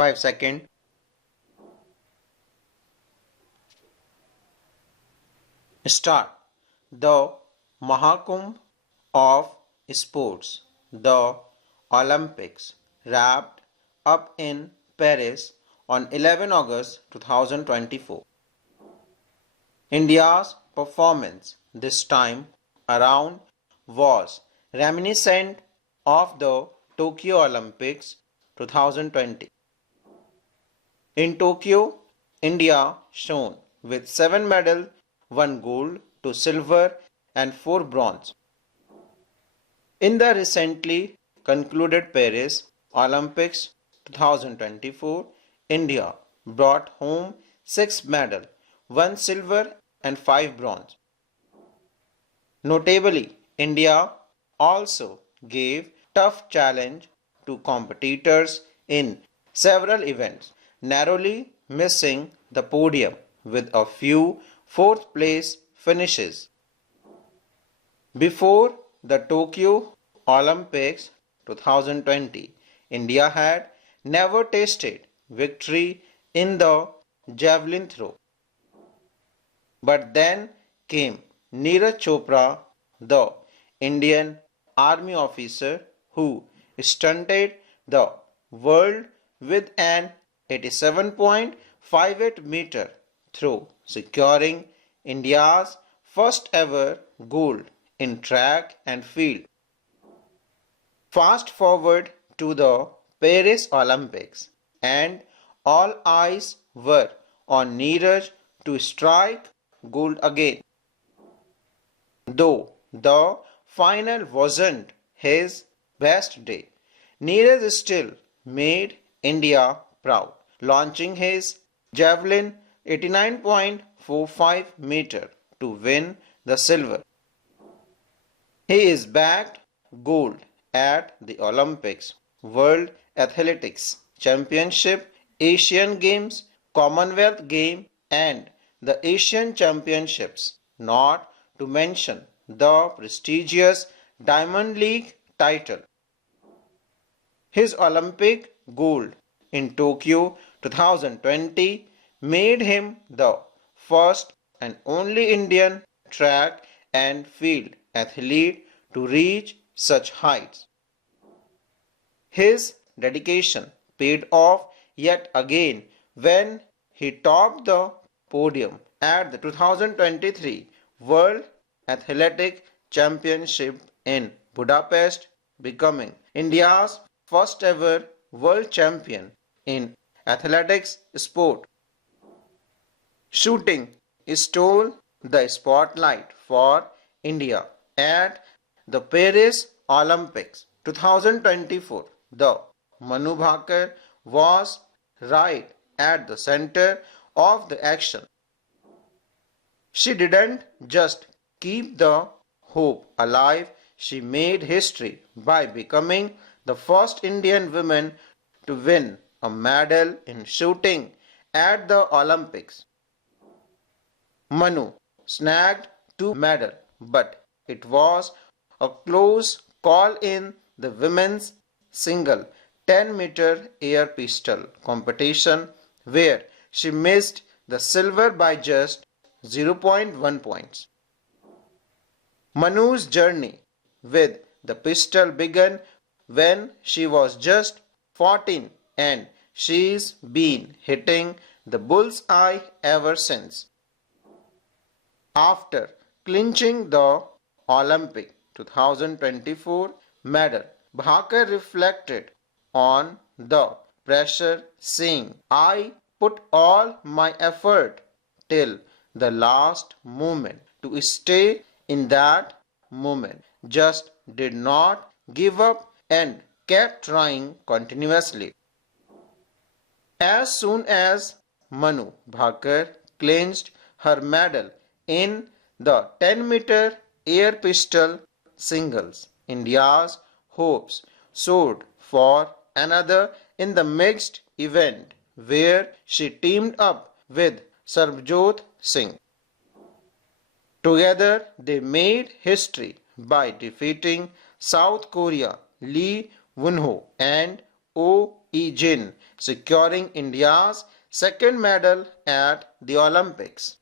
5 seconds. Start. The Mahakumbh of Sports, the Olympics, wrapped up in Paris on 11 August 2024. India's performance this time around was reminiscent of the Tokyo Olympics 2020. In Tokyo, India shone with 7 medals, 1 gold, 2 silver and 4 bronze. In the recently concluded Paris Olympics 2024, India brought home 6 medals, 1 silver and 5 bronze. Notably, India also gave tough challenge to competitors in several events, narrowly missing the podium with a few fourth place finishes. Before the Tokyo Olympics 2020, India had never tasted victory in the javelin throw. But then came Neeraj Chopra, the Indian Army officer who stunted the world with an 87.58 meter throw, securing India's first ever gold in track and field. Fast forward to the Paris Olympics, and all eyes were on Neeraj to strike gold again. Though the final wasn't his best day, Neeraj still made India proud, launching his javelin 89.45 meter to win the silver. He is bagged gold at the Olympics, World Athletics Championship, Asian Games, Commonwealth Games and the Asian Championships, not to mention the prestigious Diamond League title. His Olympic gold in Tokyo 2020 made him the first and only Indian track and field athlete to reach such heights. His dedication paid off yet again when he topped the podium at the 2023 World Athletic Championship in Budapest, becoming India's first ever world champion in athletics sport. Shooting stole the spotlight for India at the Paris Olympics 2024. The Manu Bhaker was right at the center of the action. She didn't just keep the hope alive, she made history by becoming the first Indian woman to win a medal in shooting at the Olympics. Manu snagged 2 medals, but it was a close call in the women's single 10-meter air pistol competition where she missed the silver by just 0.1 points. Manu's journey with the pistol began when she was just 14 and she's been hitting the bull's eye ever since. After clinching the Olympic 2024 medal, Bhaker reflected on the pressure saying, "I put all my effort till the last moment to stay in that moment, just did not give up and kept trying continuously." As soon as Manu Bhaker clinched her medal in the 10-meter air pistol singles, India's hopes soared for another in the mixed event where she teamed up with Sarbjot Singh. Together they made history by defeating South Korea Lee Won-ho and Oh Jin, securing India's second medal at the Olympics.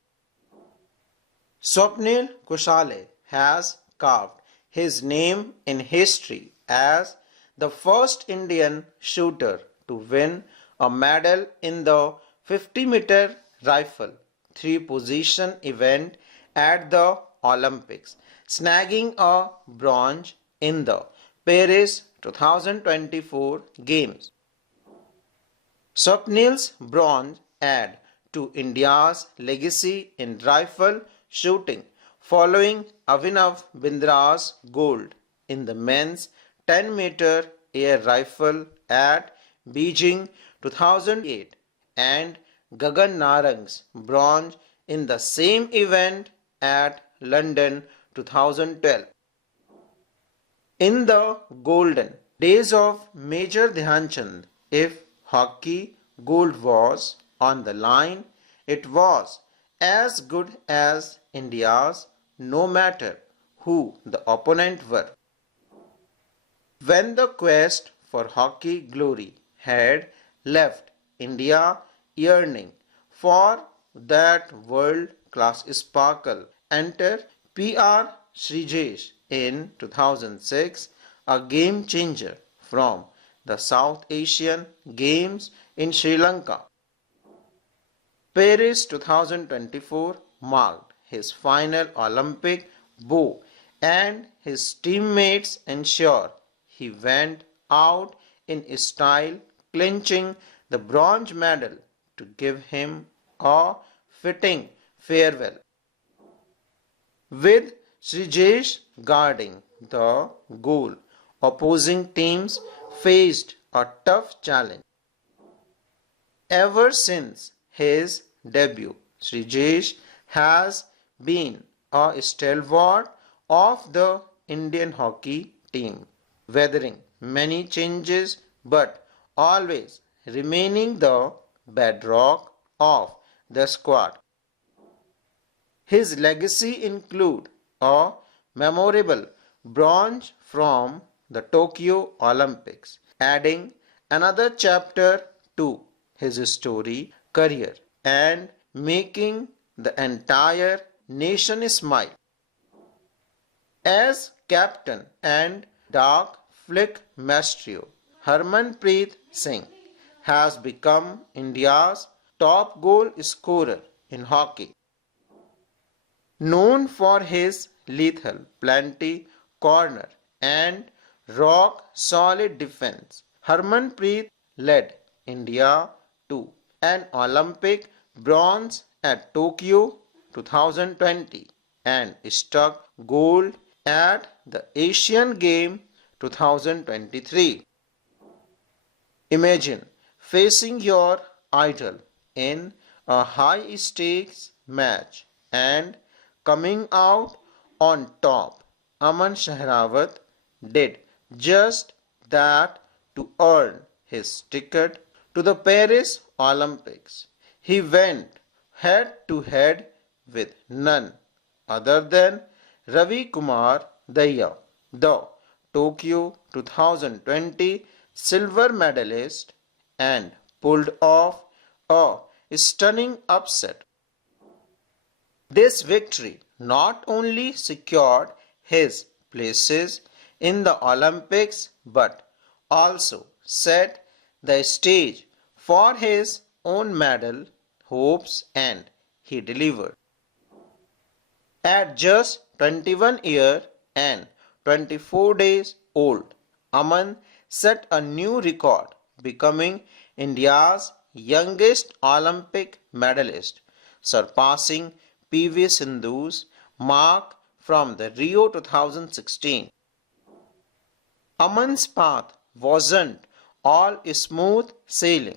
Swapnil Kushale has carved his name in history as the first Indian shooter to win a medal in the 50-meter rifle three-position event at the Olympics, snagging a bronze in the Paris 2024 Games. Swapnil's bronze add to India's legacy in rifle shooting following Avinav Bindra's gold in the men's 10-meter air rifle at Beijing 2008 and Gagan Narang's bronze in the same event at London 2012. In the golden days of Major Dhyan Chand, if hockey gold was on the line, it was as good as India's, no matter who the opponent were. When the quest for hockey glory had left India yearning for that world-class sparkle, enter P.R. Srijesh in 2006, a game changer from the South Asian Games in Sri Lanka. Paris 2024 marked his final Olympic bow, and his teammates ensure he went out in style, clinching the bronze medal to give him a fitting farewell. With Srijesh guarding the goal, opposing teams faced a tough challenge. Ever since his debut, Srijesh has been a stalwart of the Indian hockey team, weathering many changes but always remaining the bedrock of the squad. His legacy includes a memorable bronze from the Tokyo Olympics, adding another chapter to his story career and making the entire nation smile. As captain and dark flick maestro, Harmanpreet Singh has become India's top goal scorer in hockey. Known for his lethal plenty corner and rock solid defense, Harmanpreet led India to an Olympic bronze at Tokyo 2020 and struck gold at the Asian Games 2023. Imagine facing your idol in a high stakes match and coming out on top. Aman Shahrawat did just that to earn his ticket to the Paris Olympics. He went head to head with none other than Ravi Kumar Daya, the Tokyo 2020 silver medalist, and pulled off a stunning upset. This victory not only secured his places in the Olympics but also set the stage for his own medal hopes, and he delivered. At just 21 years and 24 days old, Aman set a new record, becoming India's youngest Olympic medalist, surpassing P.V. Sindhu's mark from the Rio 2016. Aman's path wasn't all smooth sailing.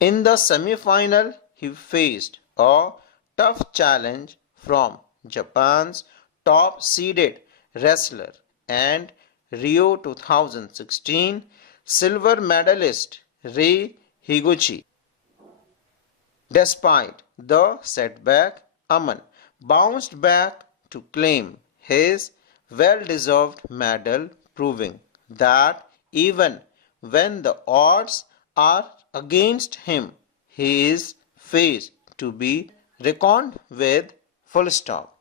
In the semi-final, he faced a tough challenge from Japan's top-seeded wrestler and Rio 2016 silver medalist Rei Higuchi. Despite the setback, Aman bounced back to claim his well-deserved medal, proving that even when the odds are against him, he is faced to be reckoned with. Full stop.